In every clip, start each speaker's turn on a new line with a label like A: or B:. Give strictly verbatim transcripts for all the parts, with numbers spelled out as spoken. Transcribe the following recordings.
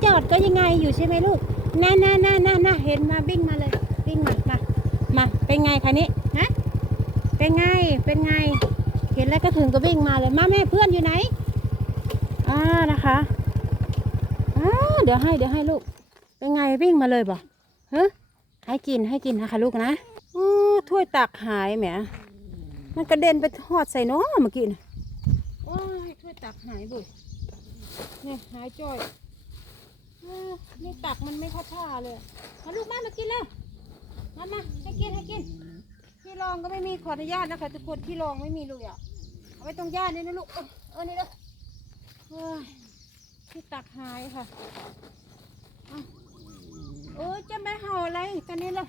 A: จอดก็ยังไงอยู่ใช่ไหมลูกน่าน่าน่าน่าน่าเห็นมาวิ่งมาเลยวิ่งมามามาเป็นไงคะนี้ฮะเป็นไงเป็นไงเห็นแล้วก็ถึงก็วิ่งมาเลยมาแม่เพื่อนอยู่ไหนอ่านะคะอ่าเดี๋ยวให้เดี๋ยวให้ลูกเป็นไงวิ่งมาเลยบ่ฮะให้กินให้กินนะคะลูกนะโอ้ถ้วยตักหายแหมมันกระเด็นไปทอดใส่น้อเมื่อกี้นะโอ้ยถ้วยตักหายบุ๋ยเนี่ยหายจ้อยนี่ตักมันไม่เข้าท่าเลยมาลูกมามากินแล้วมามาให้กินให้กินที่รองก็ไม่มีขออนุญาตนะคะทุกคนที่รองไม่มีลูกอ่ะเอาไว้ตรงย่านนี่นะลูกเออเออนี่เลยที่ตักหายค่ะเออจะไม่เห่าอะไรตอนนี้เลย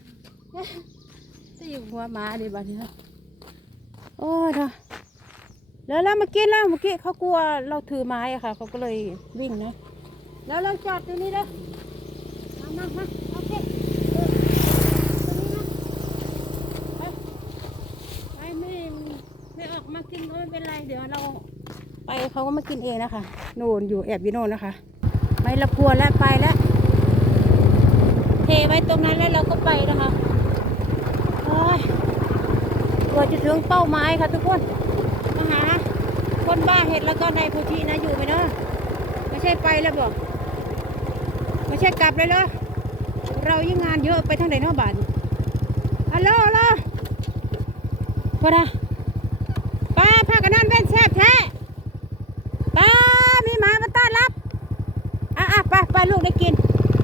A: จะอยู่หัวหมาดีบ้านนี้นะโอ้ยเถอะแล้วแล้วมากินแล้วเมื่อกี้เขากลัวเราถือไม้อะค่ะเขาก็เลยวิ่งนะแล้วเราจอดตรงนี้เลยมามามาโอเคเออตรงนี้นะไปไปไม่ไม่ออกมากินก็ไม่เป็นไรเดี๋ยวเราไปเขาก็มากินเองนะคะโน่นอยู่แอบอยู่โน่นนะคะไม่ละกลัวแล้วไปแล้วเทไว้ตรงนั้นแล้วเราก็ไปนะคะโอ้ยกว่าจะถึงเป้าหมายค่ะทุกคนมาหาคนบ้าเห็ดแล้วก็ในพื้นที่นะอยู่ไหมเนาะไม่ใช่ไปแล้วบอกไม่ใช่กลับเลยเหรอเรายิ่งงานเยอะไปทางไหนเนาะบ้านฮัลโหลฮัลโหลพอนะป้าพากันนั่นเป็นแซ่บแท้ป้ามีหมามาต้อนรับอ่ะอ่ะไปไปลูกได้กิน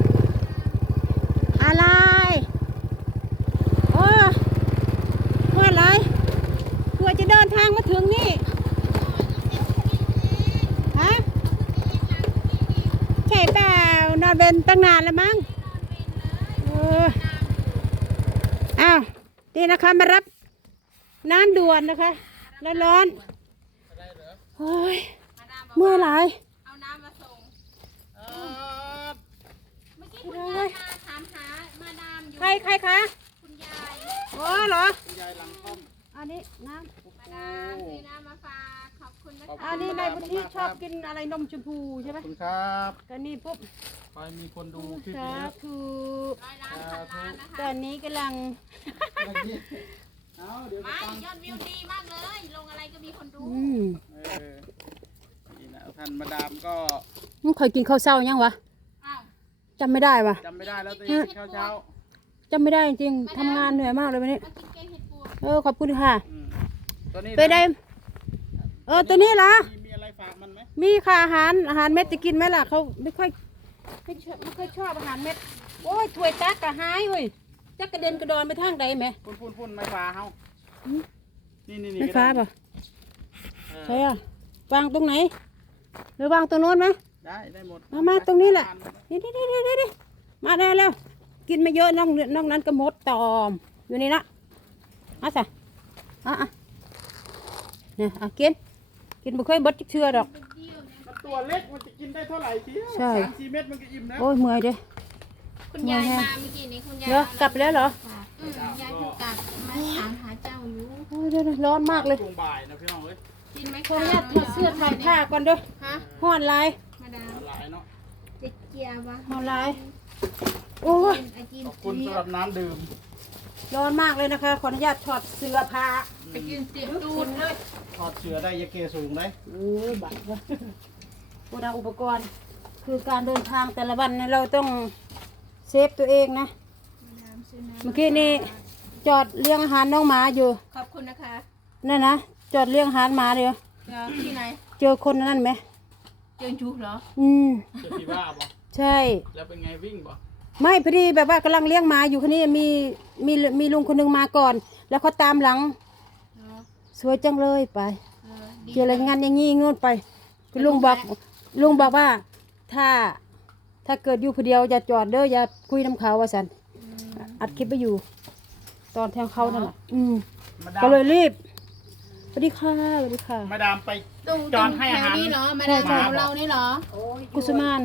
A: อะไรโอ้เมื่อไรเพื่อจะเดินทางมาถึงนี่ฮะใช่เปล่านอนเป็นตั้งนานแล้วมั้งเอออ้าวนี่นะคะมารับน้ำด่วนนะคะร้อนร้อนโอ้ยเมื่อไร
B: เอาน้ำมาส่งเมื่อกี้คุณยายมาถามหามาดามอยู่
A: ใครใครคะ
B: คุณยาย
A: โอ้เหรอ
C: คุณยายหลังค่อม
A: อันนี้น้ำ
B: มาดามมีน้ำมาฝากขอบคุณนะคะ
A: อันนี้ในพื้นที่ชอบกินอะไรนมชมพูใช่ไหม
C: ขอบคุณครับ
A: ก็นี่ปุ๊บ
C: ไปมีคนดูคลิป
A: สา
C: นี้
A: ธุ
B: ร้อยล้านพันล้านนะคะ
A: ตอนนี้กำลัง
C: เอาเดี๋ยว
B: ไม่
C: ฟัง
B: ยอดวิวดีมากเลยลงอะไรก็มีคนดู
A: อืม
C: เออนี่นะท่านมาดามก็
A: มึงเคยกินข้าวเช้ายังวะ
B: อ้าว
A: จำไม่ได้วะ
C: จำไม่ได้แล้วตัวเองเช้าเช้า
A: จำไม่ได้จริงๆทำงานเหนื่อยมากเลยวันนี้
B: มากินแกงเห็ดปู
A: เออขอบคุณค่ะ
C: อืมตัวนี้
A: ไปได้เออตัวนี้ล่ะ
C: มีมีอะไรฝากมันไหม
A: มีค่ะอาหารอาหารเม็ดจะกินไหมล่ะเขาไม่ค่อยไม่ชอบไม่ค่อยชอบอาหารเม็ดโอ้ยถ้วยตักกระหายเว้ยจักกระเด็นกระดอนไปทางใดไหม
C: พุ่นพุ่นพุ่นไม่ฟ้าเฮานี่นี่นี่
A: ไม่ฟ้าป่ะ
C: เออ
A: ใช่อ่ะวางตรงไหนหรือวางตรงโน้นไหม
C: ได้ได้หมด
A: มามาตรงนี้แหละนี่นี่นี่นี่นี่มาได้แล้วกินไม่เยอะนอกนอกนั้นก็หมดตอมอยู่นี่ละเอาสิอ่ะอ่ะเนี่ยอ่ะกินกินไม่ค่อยเบิดเชื่อดอก
C: มันตัวเล็กมันจะกินได้เท่าไหร่ที
A: ใช่
C: สามสี่เม็ดมันก็อิ่มแล้ว
A: โอ้ยเมื่อยเด้
B: คุณยายมาเมื่อกี้นี้คุณยาย
A: เหรอ
B: เอา
A: กลับแล้วเหรอ
B: อืมยายเพิ่งกลับมาถามหาเจ้าอยู่
A: โอ้ยเดี๋ยวๆร้อนมากเลย
C: ช่วงบ่ายนะพี่น้องเอ้ย
B: กินไหม
A: ขออนุญาตถอดเสื้อถ่ายผ้าก่อนเด้อ
B: ฮะ
A: ห้อนลาย
B: มาดาม
C: หลายเนาะ
B: เจ๊เกียร์วะ
A: ห้อนลายโอ้ย
B: ไอกิน
C: ขอบคุณสำหรับน้ำดื่ม
A: ร้อนมากเลยนะคะขออนุญาตถอดเสื้อผ้า
B: ไปกินเตี๋ยวตูนเลย
C: ทอดเสือได้ยาเกสูงได้
A: เออบัตรวะพวกเราอุปกรณ์คือการเดินทางแต่ละวันเนี่ยเราต้องเซฟตัวเองนะ
B: มาดามซื้อน้
A: เมื่อกี้นี่จอดเลี้ยงอาหารน้องหมาอยู่
B: ำขอบคุณนะคะ
A: นั่นนะจอดเลี้ยงอาหารหมาเลย
B: เดี๋ยวที่ไหน
A: เจอคนนั่นไหม
B: เจอจูเหรอ
A: อืม
C: เจะพี่ว่าบ่
A: ใช่
C: แล้วเป็นไงวิ่งบ่
A: ไม่พอดีแบบว่ากำลังเลี้ยงหมาอยู่คนนี้มีมีมีลุงคนหนึงมาก่อน แล้วเขาตามหลัง
B: เนาะ
A: สวยจังเลยไป
B: เออดี
A: เจออะไรงานอย่างงี้เงื่อนไปคุณลุงบอกลุงบอกว่าถ้าถ้าเกิดอยู่คนเดียวอย่าจอดเด้ออย่าคุยน้ำเขาว่าสันอัดคลิปไปอยู่ ตอนแทงเขานั่นแหละอืม
C: มาดาม
A: ก็เลยรีบสวัสดีค่ะสวัสดีค่ะ
C: มาดามไป
B: ตรง
C: จอดให้อาหาร
B: แถวนี้เหรอมา
A: ใช่
B: ดาม
A: ใช่
B: ของเรานี่เหรอ
A: กุสุมาน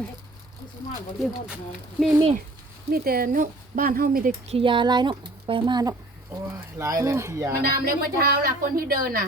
A: มีมีมีแต่เนาะบ้านเฮามีแต่ขี้ยาลายเนาะไปมาเนาะ
C: โอ้ยลายแล้วที่ยา
B: มาดามเล็กเมื่อเช้าล่ะคนที่เดินน่ะ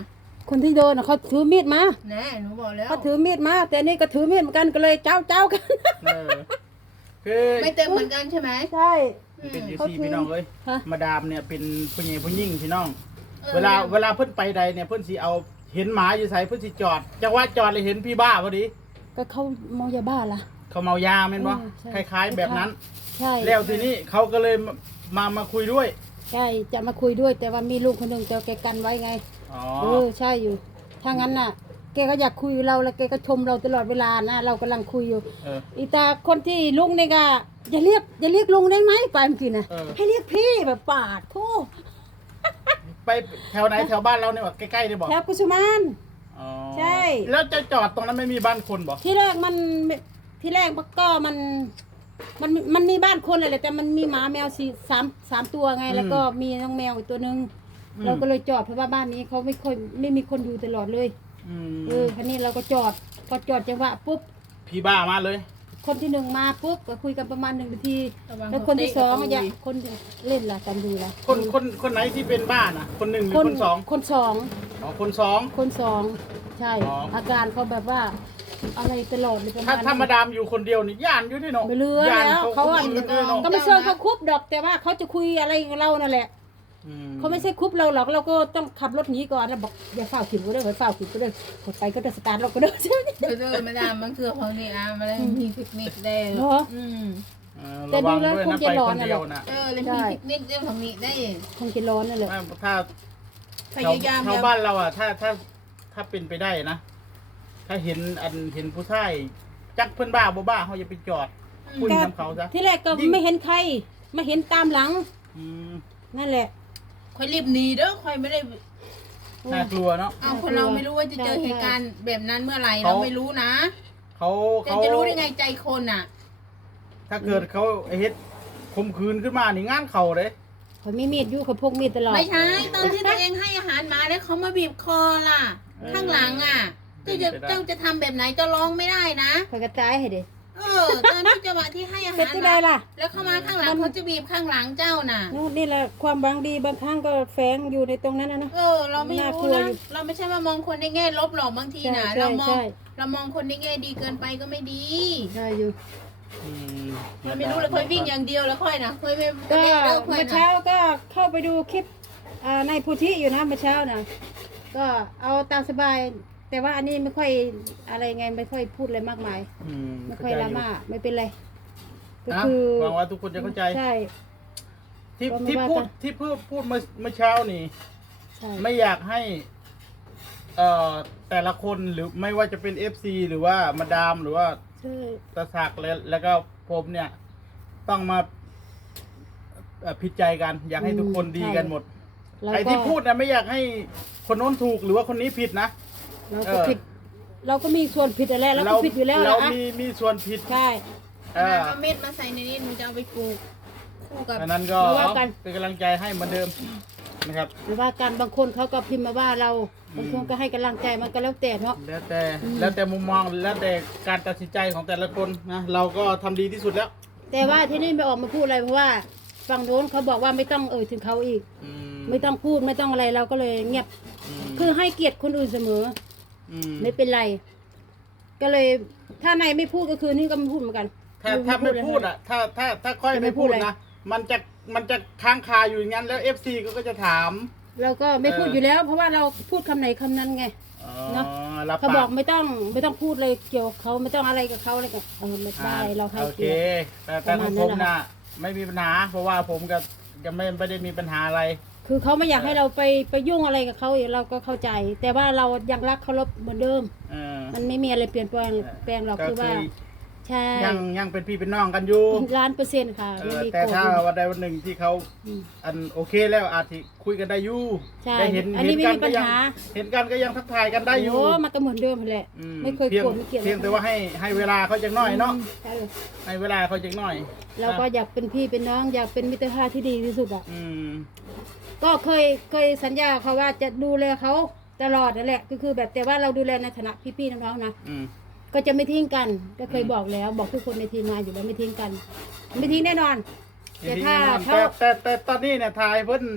A: คนที่โดนน่ะเขาถือมีดมา
B: แน่หนูบอกแล้ว
A: เขาถือมีดมา แต่นี่ก็ถือมีดเหมือนกันก็เลยเจ้าเจ้ากัน
C: เออคือ
B: ไม่เต็มเหมือนกันใช่ไหม
A: ใช่
C: เป็นอยู่
A: เขา
C: ซี่
A: ถือ
C: พี่น้องเอ้ย
A: ฮะ
C: มาดามเนี่ยเป็นผู้หญิงผู้หญิงพี่น้อง
B: ออ
C: เวลาเวลาเพิ่นไปใดเนี่ยเพิ่นสิเอาเห็นหมาอยู่ไสเพิ่นสิจอดจังหวะจอดเลยเห็นพี่บ้าพอดี
A: ก็เขาเมายาบ้าล่ะ
C: เขาเมายาแม่นบ่
A: เออใช่
C: คล้าย ๆ แบบนั้น
A: ใช่
C: แล้วทีนี้เขาก็เลยมามามาคุยด้วย
A: ใช่จะมาคุยด้วย แต่ว่ามีลูกคนหนึ่งแต่แกกันไว้ไง
C: อ๋อ
A: เออใช่อยู่ ถ้างั้นน่ะ แกก็อยากคุยกับเราแล้วแกก็ชมเราตลอดเวลานะเรากำลังคุยอยู่
C: เออ
A: อีตาคนที่ลุงนี่ก็อย่าเรียกอย่าเรียกลุงได้ไหมไปเมื่อกี้นะ
C: เออ
A: ให้เรียกพี่แบบปาดโธ่
C: ไปแถวไหนแถวบ้านเราเนี่ยบ่ใกล้ๆได้บ่
A: แถวกุสุมาน
C: อ๋อ
A: ใช่
C: แล้วจะจอดตรงนั้นไม่มีบ้านคนบ่
A: ที่แรกมันที่แรกมันก็มันมันมันมีบ้านคนเลยแหละแต่มันมีหมาแมวสี่สามสามตัวไง แล้วก็มีน้องแมวอีกตัวหนึ่งเราก็เลยจอดเพราะว่าบ้านนี้เขาไม่ค่อยไม่มีคนอยู่ตลอดเลย
C: อืม
A: เออคันนี้เราก็จอดพอจอดจังหวะปุ๊บ
C: พี่บ้ามาเลย
A: คนที่หนึ่งมาปุ๊บก็คุยกันประมาณหนึ่งนาที
B: ระวัง
A: แล้วคนที่สอง
B: เขา
A: อ
B: เตะ
A: ย่า
B: ประตู
A: คนเล่นล่ะกันดูล่ะ
C: คนคนคนไหนที่เป็นบ้าน่ะ คนหนึ่งหรือคนสอง
A: คนสอง
C: อ๋อคนสอง
A: คนสองใช่
C: อ๋อ
A: อาการเขาแบบว่าอะไรตลอดเลยประมา
C: ถ้า
A: ณ
C: ถ้ามา
A: นั้น
C: ดามอยู่คนเดียวนี่ย่านอยู่ที่เนาะ
A: ไม่เลือ
C: ย้าน
A: แล้วเขาอ่ะ
C: คุยด้วยเนาะ
A: ก็ไม่เชิงเขาคุบดอกแต่ว่าเขาจะคุยอะไรกับเรานั่นแหละ
C: อื
A: เขาไม่ใช่คุบเราหรอกเราก็ต้องขับรถหนีก่อนแล้วบอกอย่าเฝ้าขิมก็ได้อย่าเฝ้าขิมก็ได้กดไปก็ได้สตาร์ทเราก็ได้ใช่ไหม
B: เออเออมาดามบางเทื่อเขานี่อ่ะมาเลยมีเทคนิคได้
A: เหรอ
B: อืม
C: เออ
A: แต่
C: ระ
A: ดู
C: วัง
A: แล้ว
C: ด้วย
A: คง
C: นะ
A: จะ
C: ไป
A: ร้อ
C: คน น
A: น่ะ
C: เดียวนะ
B: เออเลย
A: ใช่
B: มีเทคนิคเรื่องของนี้ได้
A: คงจะร้อนนั่นแหละ
C: ไม่ถ้า
B: พ
C: แถวย
B: ายาม
C: แถวบ้านเราอ่ะถ้าถ้าถ้าเป็นไปได้นะ ถ้าเห็นอันเห็นผู้ชายจักเพื่อนบ้าบ่บ้าเขาอย่าไปจอดคุยกับเขาซะ
A: ที่แรกก็
C: ยิ่ง
A: ไม่เห็นใครมาเห็นตามหลัง
C: อืม
A: นั่นแหละ
B: ค่อยรีบหนีเด้อค่อยไม่ได้
C: น่ากลัวเนาะ
B: เอาคนเราไม่รู้ว่าจะเจอเหตุการณ์แบบนั้นเมื่อไหร่
C: เขา
B: เราไม่รู้นะ
C: เขา
B: แต่
C: เขา
B: จะรู้ได้ไงใจคนอ่ะ
C: ถ้าเกิดเขาเฮ็ดข่มขืนขึ้นมานี่งานเขาเลย
A: เขามีมีดอยู่เขาพกมีดตลอด
B: ไม่ใช่ตอนที่ตัวเองให้อาหารหมาแล้วเขามาบีบคอล่ะ ข้างหลังอ่ะเจ้าจะเจ้าจะทำแบบไหนเจะร้องไม่ได้นะ
A: เขากระจายให้เด็
B: เออตอนที่จังหวะที่ให้อา
A: เป็
B: หาน ร
A: ที่
B: ห
A: ใด
B: มา
A: ล่ะ
B: แล้วเขามาข้างหลังเขาจะบีบข้างหลังเจ้าน่ะ
A: นู่นนี่แหละความหวังดีบางครั้งก็แฝงอยู่ในตรงนั้นนะเนาะ
B: เออ เราไม่
A: น่า
B: รู้
A: กลัว
B: นะ
A: อยู่
B: เราไม่ใช่ว่ามองคนในแง่ลบหรอกบางทีนะ
A: ใช่
B: เรามอง
A: ใช่
B: เรามองคนในแง่ดีเกินไปก็ไม่ดี
A: ใช่อยู่
C: อืม
B: เราไม่รู้เลยค่อยวิ่งอย่างเดียวแล้วค่อยนะค่อยไม่
A: ก็
B: เล่นแล้วค่อย
A: เมื่อ
B: นะ
A: เช้าก็เข้าไปดูคลิปอ่าในพุทธิอยู่นะเมื่อเช้านะก็เอาตามสบาย แต่ว่าอันนี้ไม่ค่อยอะไรไงไม่ค่อยพูดอะไรมากมาย
C: อืม
A: ไม่ค่อยดราม่าไม่เป็นไรก็
C: นะ
A: คือ
C: หวังว่าทุกคนจะเข้าใจ
A: ใช่
C: ที่
A: ก็ไม่
C: ที่
A: ว่า
C: พูด
A: กัน
C: ที่พูดพูดเมื่อเมื่อเช้านี่
A: ใช่
C: ไม่อยากให้ เอ่อแต่ละคนหรือไม่ว่าจะเป็นเอฟซีหรือว่ามาดามหรือว่า
A: ใช่
C: ตาศักดิ์แล้วแล้วก็ผมเนี่ย ต้องมาเอ่อผิดใจกัน อยากให้ทุกคนดีกันหมด
A: เรา
C: ไอ้
A: ก็
C: ที่พูดนะไม่อยากให้คนโน้นถูกหรือว่าคนนี้ผิดนะ
A: เรา
C: เอ
A: ก็
C: อ
A: ผิด เราก็มีส่วนผิดอะไรเราก็ผิดอยู่แล้ว
C: เรา
A: นะ
C: มีมีส่วนผิด
A: ใช่
C: เออ
B: เอาเม็ดมาใส่ในนี้หนูจะเอาไปปลูกคู่กับ
C: อันนั้นก็
A: มาว่ากัน
C: เป็นกำลังใจให้เหมือนเดิมนะครับ
A: หรือว่าการบางคนเขาก็พิมพ์มาว่าเราบางคนก็ให้กำลังใจมันก็แล้วแต่เนาะ
C: แล้วแต่แล้วแต่มุมมองแล้วแต่การตัดสินใจของแต่ละคนนะเราก็ทำดีที่สุดแล้ว
A: แต่ว่าที่นี่ไม่ออกมาพูดอะไรเพราะว่าฝั่งโน้นเขาบอกว่าไม่ต้องเอ่ยถึงเขาอีก
C: อื
A: ไม่ต้องพูดไม่ต้องอะไรเราก็เลยเงียบ
C: ม
A: คือให้เกียรติคนอื่นเสมอ
C: ม
A: ไม่เป็นไร ก็เลยถ้านายไม่พูดก็คือนี่ก็ไม่พูดเหมือนกัน
C: ถ้าถ้าไม่พูดอ่ะ ถ้าถ้าถ้าค่อย
A: จะไม่
C: ไม่
A: พู
C: พู
A: ด
C: ด
A: อะไร
C: นะมันจะมันจะค้างคาอยู่อย่างนั้นแล้วเอฟซีก็ก็จะถาม
A: เราก็ไม่พูด
C: เออ
A: อ
C: อ
A: ยู่แล้ว เพราะว่าเราพูดคำไหนคำนั้นไง
C: อ๋อ
A: เนอะ
C: รับ
A: เขา
C: ป
A: บอกไม่ต้องไม่ต้องพูดเลยเกี่ยวกับเขาไม่ต้องอะไรกับเขาอะไรกับเออไม่ได้เราให้
C: โอเค
A: เกียรติ
C: แต่แต่
A: ประ
C: ข
A: มา
C: อ
A: ณ
C: ง
A: นั้
C: ผม
A: นน่ะ
C: นะไม่มีปัญหา เพราะว่าผมก็จะไม่ไม่ได้มีปัญหาอะไร
A: คือเขาไม่อยากให้เราไปไปยุ่งอะไรกับเขาอีกเราก็เข้าใจ แต่ว่าเรายังรักเคารพเหมือนเดิม
C: เออ
A: มันไม่มีอะไรเปลี่ยนแปลงแปลงหรอก
C: ก็
A: คือว่า
C: คือ
A: ใช่
C: ยังยังเป็นพี่เป็นน้องกันอยู่
A: ล้านเปอร์เซ็นต์ค่ะ
C: เอ
A: ไม่
C: อ
A: มี
C: แต่
A: โกรธ
C: ถ้า
A: อยู่
C: วันใดวันหนึ่งที่เขา
A: อืม
C: อันโอเคแล้วอาจจะคุยกันได้อยู่
A: ใช่
C: ได้เห็น
A: อันนี้
C: เห็นกัน
A: ไม่มีปั
C: ก็
A: ญ
C: ยัง
A: หา
C: เห็นกันก็ยังทักทายกันได้อยู่
A: โอ้มันก็เหมือนเดิมแหละ
C: อื
A: ไม่เคย
C: พีง
A: โกรธไม่เกลียด
C: เพียงแต่ว่าให้ให้เวลาเขาจักหน่อยเนาะ
A: ใช่
C: ให้เวลาเขาจักหน่อย
A: เราก็อยากเป็นพี่เป็นน้องอยากเป็นมิตรภาพที่ดีที่สุดอ่ะ
C: อืม
A: ก็เคยเคยสัญญาเขาว่าจะดูแลเขาตลอดนั่นแหละก็คือแบบแต่ว่าเราดูแลในฐานะพี่ๆน้องๆนะ
C: อืม
A: ก็จะไม่ทิ้งกัน ก็เคย
C: อืม
A: บอกแล้ว บอกทุกคนในทีมงานอยู่แล้วไม่ทิ้งกัน ไม่ทิ้งแน่นอน แต่ถ้า
C: แต่
A: เขา
C: แต่แต่ตอนนี้เนี่ยทายเพิ่น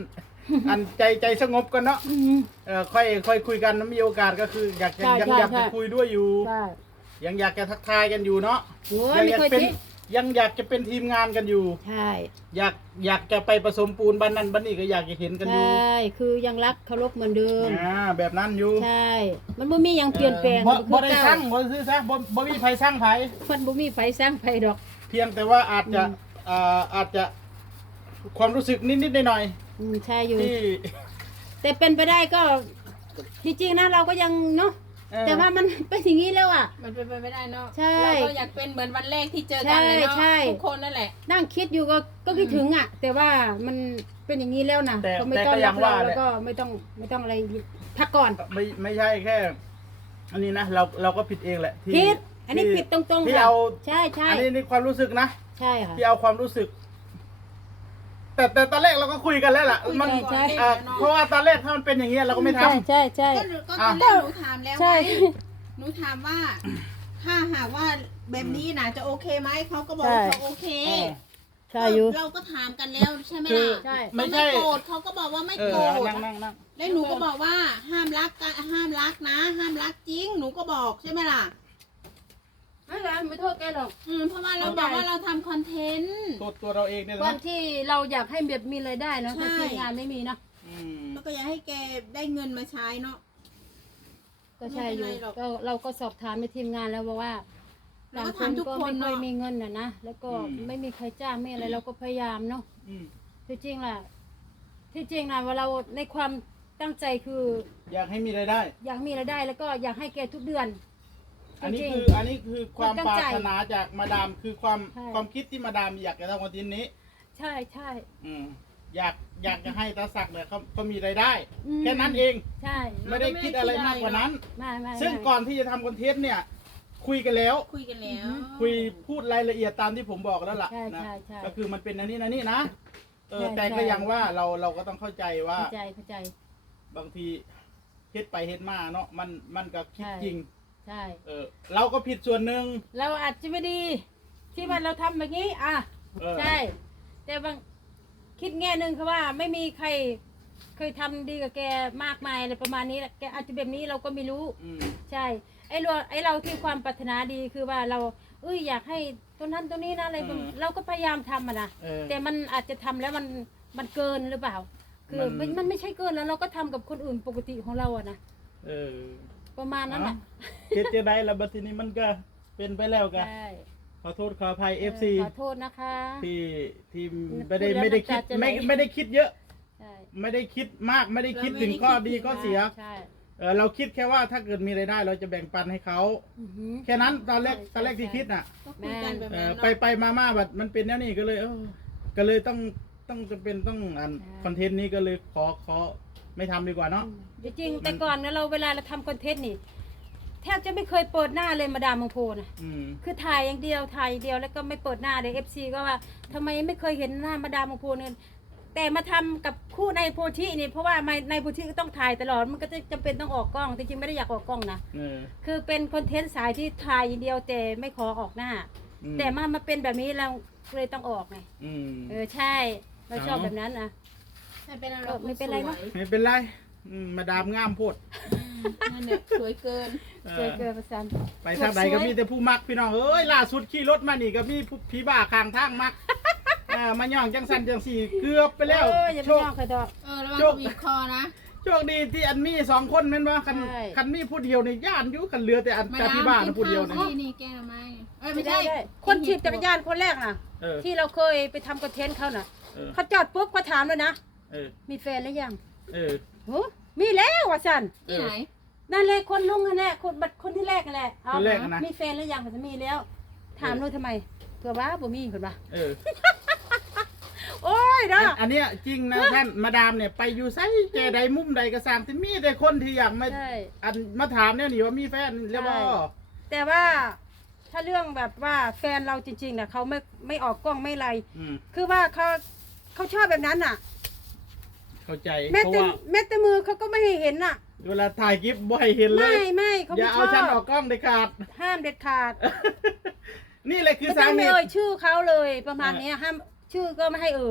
C: อันใจใจสงบกันเนาะ
A: อืม
C: เออค่อยค่อยคุยกันนะมีโอกาสก็คืออยากจะ
A: ใช่
C: ยัง
A: ใช่
C: อยาก
A: ใช่
C: จะคุยด้วยอยู่
A: ใช่
C: ยังอยากจะทักทายกันอยู่เนาะ
A: โอ้ย
C: ยัง
A: ไม่
C: อยาก
A: เคย
C: เป็น
A: ทิ้ง
C: ยังอยากจะเป็นทีมงานกันอยู่
A: ใช่
C: อยากอยากจะไปผสมปูนบ้านนั้นบ้านนี้ก็อยากจะเห็นกัน
A: ใช
C: อยู่
A: ่คือยังรักเคารพเหมือนเดิม
C: อ่าแบบนั้นอยู่
A: ใช่ มันบ่มีหยังเปลี่ยนแปลง
C: บ่
A: มัน
C: บ่
A: คือ
C: ได้
A: เก่า
C: สร้างบ่ซื้อซะบ่บ่มีไผสร้างไผ
A: มันบ่มีไฟสร้างไฟดอก
C: เพียงแต่ว่าอาจจะ
A: อืม
C: อ่าอาจจะความรู้สึกนิดๆหน่อย
A: อืมใช่อยู่
C: ๆที่
A: แต่เป็นไปได้ก็ที่จริงนะเราก็ยังเนาะ
C: เอ่อ
A: แต่ว่ามันเป็นอย่างนี้แล้วอ่ะ
B: มันเป็นไปไม่ได้เนาะ
A: ใช่
B: เราก็อยากเป็นเหมือนวันแรกที่เจอกันเลยเนาะ
A: ใช่ใช่
B: ทุกคนนั่นแหละ
A: นั่งคิดอยู่ก็ก็คิดถึงอ่ะ แต่ว่ามันเป็นอย่างนี้แล้วนะ
C: แต่
A: ก็ไม่
C: แต่
A: ต้อ
C: ก็
A: ง
C: ยั
A: รั
C: ง
A: กเรา
C: ว่าแห
A: แล้
C: ละ
A: วก็ไม่ต้องไม่ต้องอะไรพักก่อน
C: ไม่ไม่ใช่แค่ อันนี้นะเราเราก็ผิดเองแหละที่
A: ผิดอันนี้
C: ที่
A: ผิดตรงๆ
C: ที่
A: ค่ะ
C: เอา
A: ใช่ใช่
C: อันนี้ในความรู้สึกนะ
A: ใช่ค่ะ
C: ที่เอาความรู้สึก แต่แต่ตอนแรกเราก็คุยกันแล้วล่ะ
B: คุยกัน
C: มัน
B: ใช่
C: อ่าเพราะว่าตอนแรกถ้ามันเป็นอย่างเงี้ยเราก็ไม่ทำ
A: ใช่ใช่
B: ก็
A: ใช่
B: ก็ตอนแรกหนูถามแล้ว
A: ใช่
B: ไงหนูถามว่า ถ้าหากว่าแบบนี้นะจะโอเคไหมเขาก็บอกว่าเขาโอเค
C: เออ
A: ใช่อยู่
B: เราก็ถามกันแล้วใช่ไหม
C: คือ
B: ล่ะ
A: ใช่
C: ไม่
B: เขา
C: ใช่
B: ไม่โกรธเขาก็บอกว่าไม่
C: เออ
B: โกรธ
C: นั่งนั่งนั่ง
B: แล้วหนูก็บอกว่าห้ามรักกันห้ามรักนะ ห้ามรักจริง หนูก็บอกใช่ไหมล่ะ
A: ไม่เป็นไรไม่โทษแกหรอก
B: อืมเพราะว่าเราบอกว่าเราทำคอนเทนต์
C: ตัวตัวเราเองเนี่ย
A: วัน
C: นะ
A: ที่เราอยากให้แบบมีรายได้เนอะ
B: ใช่
A: แต่ทีมงานไม่มีเนาะ
C: อืม
B: แล้วก็อยากให้แกได้เงินมาใช้เนาะ
A: ก็ใช่อยู่
B: ไม่เป็นไรหรอก
A: ก็เราก็สอบถามในทีมงานแล้วบอกว่า
B: เรา
A: ต่าง
B: ก็
A: คน
B: ทำทุก
A: ก็
B: คน
A: ไม่ค่อย
B: เนาะ
A: มีเงินน่ะนะแล้วก็ไม่มีใครจ้างไม่อะไรเราก็พยายามเนาะ
C: อืม
A: ที่จริงแหละที่จริงนะว่าเราในความตั้งใจคือ
C: อยากให้มีรายได้
A: อยากมีรายได้แล้วก็อยากให้แกทุกเดือน
C: อันนี้
A: จริง
C: คืออันนี้คือความ
A: ตั้
C: ป
A: ง
C: รา
A: ใจ
C: รถนาจากมาดามคือความ
A: ใช่
C: ความคิดที่มาดามอยากจะทำคอนเทนต์นี้
A: ใช่ใช่
C: อืมอยากอยากจะให้ตาศักดิ์เนี่ยเขาเขามีรายได้
A: อืม
C: แค่นั้นเอง
A: ใช่
C: ไม่ได้คิดอะไรมากกว่านั้น
A: ไม่ไม่
C: ซึ่ง
A: ไม่
C: ก่อนที่จะทำคอนเทนต์เนี่ย คุยกันแล้ว
B: คุยกันแล้ว
C: คุยพูดรายละเอียดตามที่ผมบอกแล้วล่ะ
A: ใช่
C: นะ
A: ใช่ใช่
C: ก็คือมันเป็นอันนี้นะนี่นะเออ
A: ใช่
C: แต่ก็
A: ใช่
C: ยังว่าเราเราก็ต้องเข้าใจว่า
A: เข้าใจเข้าใจ
C: บางทีเฮ็ดไปเฮ็ดมาเนาะมันมันก็คิด
A: ใช่
C: จริง
A: ใช่
C: เออ เราก็ผิดส่วนหนึ่ง
A: เราอาจจะไม่ดี ที่ว่าเราทำแบบนี้ อ่ะ
C: เออ
A: ใช่ แต่บางคิดแง่หนึ่งคือว่าไม่มีใครเคยทำดีกับแกมากมายอะไรประมาณนี้แหละแกอาจจะแบบนี้เราก็ไม่รู้
C: อืม
A: ใช่ ไอ้เราไอ้เราที่ความปรารถนาดีคือว่าเราเอ้ยอยากให้ตัวนั้นตัวนี้นะอะไรประมาณเราก็พยายามทำอะนะ
C: เออ
A: แต่มันอาจจะทำแล้วมันมันเกินหรือเปล่า คือ
C: มัน
A: มันมันไม่ใช่เกินแล้วเราก็ทำกับคนอื่นปกติของเราอะนะ
C: เออ
A: ประมาณนั้นแหละ
C: เฮ็ดจะได้แล้วบัดทีนี้มันก็เป็นไปแล้วกัน
A: ใช่
C: ขอโทษขออภัย เอฟ ซี
A: ขอโทษนะคะ
C: ที่ที่
A: พู
C: ไม่
A: ด
C: ได้
A: แล้ว
C: ไม่ได้คิด
A: น้ำตาจะไหล
C: ไม่ไม่ได้คิดเยอะ
A: ใช่
C: ไม่ได้คิดมากไม่ได้คิดถึงข้อดีข้อเสีย
A: ใช่
C: เออเราคิดแค่ว่าถ้าเกิดมีรายได้เราจะแบ่งปันให้เขา
A: อือหือ
C: แค่นั้นตอนแรก
A: ใช่
C: ตอนแรกที่
A: ใช่
C: คิดน่ะ
B: ก็คุยกันแบบ
C: เอ
B: นั้
C: อน
B: เนาะ
C: ไปไปมามาแบบมันเป็นแนวนี้ก็เลยเออก็เลยต้องต้องจะเป็นต้องอันคอนเทนต์นี้ก็เลยขอขอไม่ทำดีกว่าเนาะ
A: จริงๆแต่ก่อนเนี่ยเราเวลาเราทำคอนเทนต์นี่แทบจะไม่เคยเปิดหน้าเลยมาดามมังโพนะ
C: อืม
A: คือถ่ายอย่างเดียวถ่ายอย่างเดียวแล้วก็ไม่เปิดหน้าเลยเอฟซีก็ว่าทำไมไม่เคยเห็นหน้ามาดามมังโพเนี่ยแต่มาทำกับคู่ในโพธินี่เพราะว่าในโพธิก็ต้องถ่ายตลอดมันก็จะจำเป็นต้องออกกล้องแต่จริงไม่ได้อยากออกกล้องนะ
C: เออ
A: คือเป็นคอนเทนต์สายที่ถ่ายอย่างเดียวแต่ไม่ขอออกหน้า
C: อืม
A: แต่มามาเป็นแบบนี้เราเลยต้องออกไง
C: อืม
A: เออใช่เราชอบแบบนั้นนะ
B: ไม่เป็นอะไร
A: เออไม่เป็นไรเนอะ
B: สวย
C: ไม่เป็นไรอืมมาดามงามโพด
B: อืมนั่นเนี่ยสวยเกิน
C: เอ
A: เจอ
C: อ
A: เกินประสัน
C: ไปทางไหนก็มีแต่ผู้มักพี่น้องเอ้ยล่าสุดขี่รถมานี่ก็มีผู้ผีบ้าข้างทางมัก เอ่ามาย่องจังสันจังสี่เกือบไปแล้ว
A: เอออย่าไป
C: โชค
A: ย่องใครดอก
B: เออระวัง
C: โชค
B: บีบคอนะ
C: โชคดีที่อันมีสองคนแม่นว่าคัน
A: ใช่
C: คันมีผู้เดียวนี่ย่านอยู่คันเหลือแต่อันแต่พี่บ้านะผู้เดียว
B: กิ
C: นี่
B: ข้าวสินี่แกงหน่อไม้เอ้ย
A: ไม่
B: ไม่
A: ได้
B: ใช่
A: คนถีบจักรยานคนแรกน่ะ
C: เออ
A: ที่เราเคยไปทำคอนเทนต์เขาน่ะ
C: เออ
A: เขาจอดปุ๊บเขาถามเลยนะ
C: เออ
A: มีแฟนหรือยัง
C: เออ
A: โอ้มีแล้วว่ะสัน
B: ที่ไหน
A: นั่นเลยคนลุงนั่นแหละคนบัดคนที่แรกนั่นแหละเอา
C: คนแรกนะ
A: มีแฟนหรือยังเขาจะมีแล้ว ถามด้วยทำไมเผื่อว่าบ่มีเผื่อว่า
C: เออ
A: โอ้ย
C: อั
A: เนาะ
C: นอันเนี้ยจริงนะท่านมาดามเนี่ยไปอยู่ไสแกใดมุมใดก็สร้างที่มีแต่คนที่อยากมา
A: ใช่
C: อันมาถามเนี่ยนี่ว่ามีแฟนแล้วบ่
A: ใช่ แต่ว่าถ้าเรื่องแบบว่าแฟนเราจริงๆน่ะเขาไม่ไม่ออกกล้องไม่อะไร
C: อืม
A: คือว่าเขาเขาชอบแบบนั้นน่ะ
C: เข้าใจ
A: แม้
C: เพราะ
A: แต่
C: ว่า
A: แม้แต่มือเขาก็ไม่ให้เห็นน่ะ
C: เวลาถ่ายคลิปบ่ให้เห็นเล
A: ไม่
C: ย
A: ไม่เขา
C: อย่า
A: ไม่ช
C: เอา
A: อบ
C: ฉันออกกล้องเด็ดขาด
A: ห้ามเด็ดขาด
C: นี่แหละคือ
A: ไม่
C: สา
A: ต้อง
C: เห
A: ไม่
C: ตุ
A: เอ่ยชื่อเขาเลยประมาณเนี้ยห้ามชื่อก็ไม่ให้เอ่ย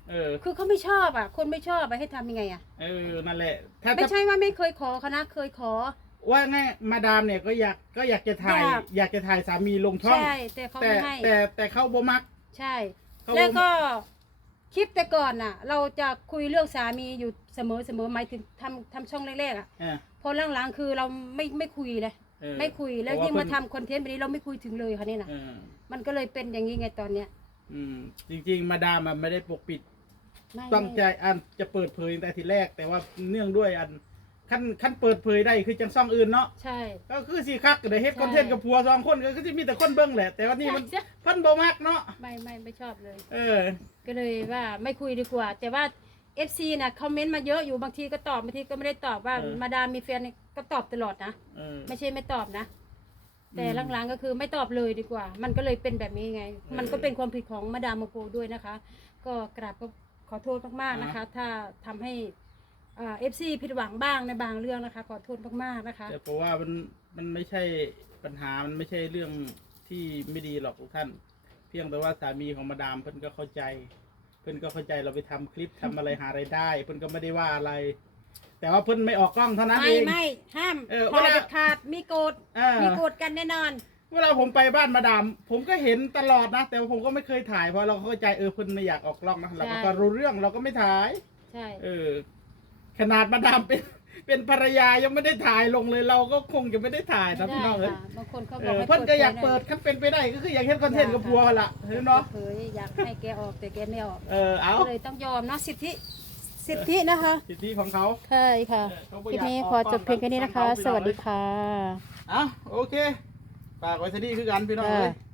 C: เออ
A: คือเขาไม่ชอบอ่ะ คนไม่ชอบไปให้ทำยังไงอ่ะ
C: เออนั่นแหละ ถ้า
A: ไม่
C: ถ้า
A: ใช่ว่าไม่เคยขอเขานะเคยขอ
C: ว่าไงมาดามเนี่ยก็อยากก็อยากจะถ่าย
A: อยาก
C: อยากจะถ่ายสามีลงช่อง
A: ใช่แต่เขา
C: แต่
A: ไม่ให้
C: แต่แต่เขาบ่มัก
A: ใช่
C: เขา
A: แล้วก็คลิปแต่ก่อนน่ะ เราจะคุยเรื่องสามีอยู่เสมอเสมอหมายถึงทำทำช่องแรกๆอ่ะ
C: เออ
A: พอหลังๆคือเราไม่ไม่คุยเลย
C: เออ
A: ไม่คุยแล้ว
C: เพระ
A: ยิ่งมา
C: เพิ่
A: ทำคอนเทนต์แบบนี้เราไม่คุยถึงเลยค่ะนี่นะ
C: เออ
A: มันก็เลยเป็นอย่างนี้ไงตอนเนี้ย
C: อืมจริง ๆ มาดามมันไม่ได้ปกปิด
A: ไม่
C: ตั้งใจ
A: ไม่
C: อันจะเปิดเผยตั้งแต่ทีแรก แต่ว่าเนื่องด้วยอันขั้นขั้นเปิดเผยได้คือจังซ่องอื่นเนาะ
A: ใช่
C: ก็คือสิคักได้เฮ็ด
A: ใช่
C: คอนเทนต์กับผัวสองคนก็คือสิมีแต่คนเบิ่งแหละ แต่ว่านี่มัน
A: ใช่
C: เพิ่นบ่มักเนาะ
A: ไม่ไม่ไม่ชอบเลย
C: เออ
A: ก็เลยว่าไม่คุยดีกว่า แต่ว่า เอฟ ซี น่ะคอมเมนต์มาเยอะอยู่บางทีก็ตอบบางทีก็ไม่ได้ตอบว่า
C: เออ
A: มาดามมีแฟนเนี่ยก็ตอบตลอดนะ
C: เออ
A: ไม่ใช่ไม่ตอบนะ แต่
C: อืม
A: หลังๆก็คือไม่ตอบเลยดีกว่า มันก็เลยเป็นแบบนี้ไง
C: เออ
A: มันก็เป็นความผิดของมาดามโมโกด้วยนะคะ ก็กราบก็ขอโทษมากๆนะคะ ถ้าทำให้เอฟซีผิดหวังบ้างในบางเรื่องนะคะ ขอโทษมากๆนะคะ
C: แต่เพราะว่ามันมันไม่ใช่ปัญหามันไม่ใช่เรื่องที่ไม่ดีหรอกทุกท่าน เพียงแต่ว่าสามีของมาดามเพิ่นก็เข้าใจ เพิ่นก็เข้าใจเราไปทำคลิปทำอะไรหารายได้ เพิ่นก็ไม่ได้ว่าอะไร แต่ว่าเพิ่นไม่ออกกล้องเท่านั้น
A: ไม่
C: เอง
A: ไม่ห้าม
C: เออ
A: ถ่าย
C: เวลา
A: เด็ดขาดมีโกรธ
C: เออ
A: มีโกรธกันแน่นอน
C: เวลาผมไปบ้านมาดาม ผมก็เห็นตลอดนะ แต่ว่าผมก็ไม่เคยถ่ายเพราะเราเข้าใจเออเพิ่นไม่อยากออกกล้องนะเราก็
A: ใช่
C: พอรู้เรื่องเราก็ไม่ถ่าย
A: ใช่
C: เออ ขนาดมาดามเป็นเป็นภรรยายังไม่ได้ถ่ายลงเลยเราก็คงจะไม่ได้ถ่ายนะ
A: ไม่
C: พี่
A: ได้
C: น้องเลย
A: ค่ะบางคนเขา
C: เอบ
A: อ
C: อก
A: ให้
C: เพิ่นก็อยาก
A: ผ
C: เปิ
A: ย
C: ดขั้นเป็นไปได้ก็คืออยากเห็นคอนเทนต์กับพัวละเห็นเนาะ
A: เผยอยากให้แกออกแต่แกไม่ออก
C: เออเอา
A: ก็เลยต้องยอมเนาะสิทธิสิทธินะคะ
C: สิทธิของเขา
A: ใช่ค่ะ คลิปนี้ขอจบเพียงแค่นี้นะคะ สวัสดีค่ะ
C: เอาโอเคฝากไว้ที่นี่คือกันพี่น้องเลย
A: ค่ะ